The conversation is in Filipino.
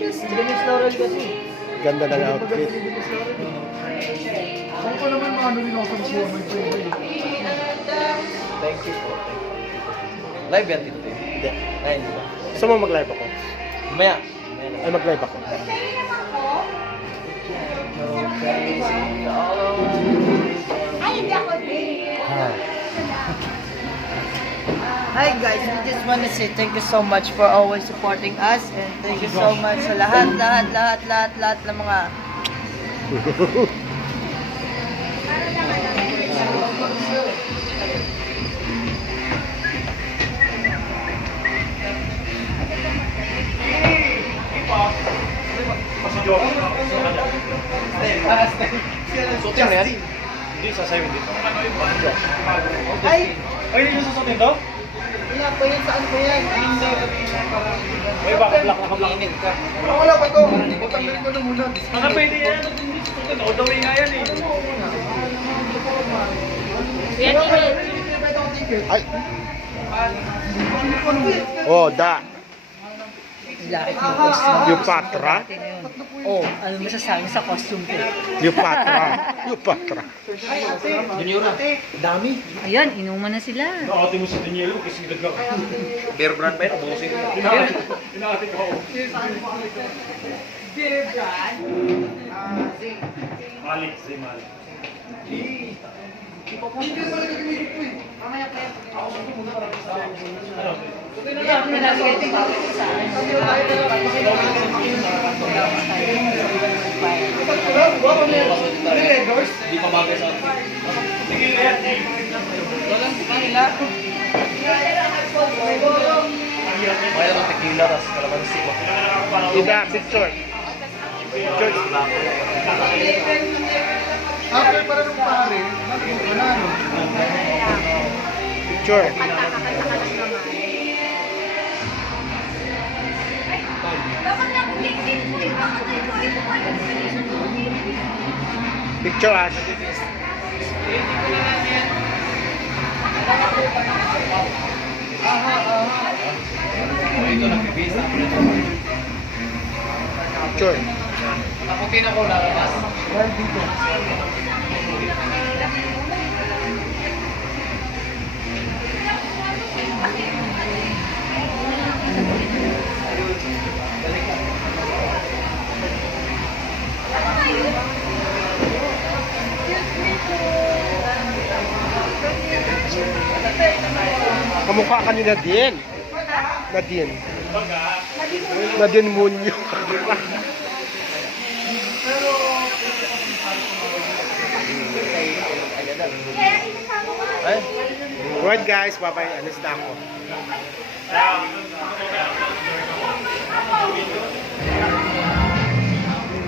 Dennis Laurel kasi. Ganda ng outfit. Kung pa naman maano rin ako sa buwan, may pwede. Thank you po. Live yan dito. Hindi. Ay, hindi ba? Gusto mo mag-live ako? Maya. Ay, mag-live ako. Ay, hindi ako din. Hi. Hi guys, we just want to say thank you so much for always supporting us and thank you so much sa lahat ng mga Sutin mo yan? Hindi, sasayo dito. ay, Ay, hindi nyo susutin to? wala pa yan, saan pa yan? Ay, baka black Init ka. Wala pa to. Tanggalin ko na muna. Ano pwede yan? Hindi susutin. All the way nga yan eh. Ay. Oh, da. Lakit mo costume. Yung patra. Oh, ano masasabi sa costume ko? Yung patra. Yung patra. Junior na. Dami. Ayan, inuman na sila. Nakakati mo sa Daniel kasi gagawin ka. Bear brand pa yun. Ubusin ko. Pinakati ko ako. Malik, say Malik. Hindi pa bagay sa atin. Mayroon ng tequila, tas kalamansi ko. Ida, picture. Picture. After para nung pare, wala no. Picture. Picture, Ash. Ito nagbibisa. Picture. Takutin ako lalabas. Kamukha ka ni Nadine. Nadine. Nadine Munyo. Ay? Alright guys, bye-bye. Alis na ako.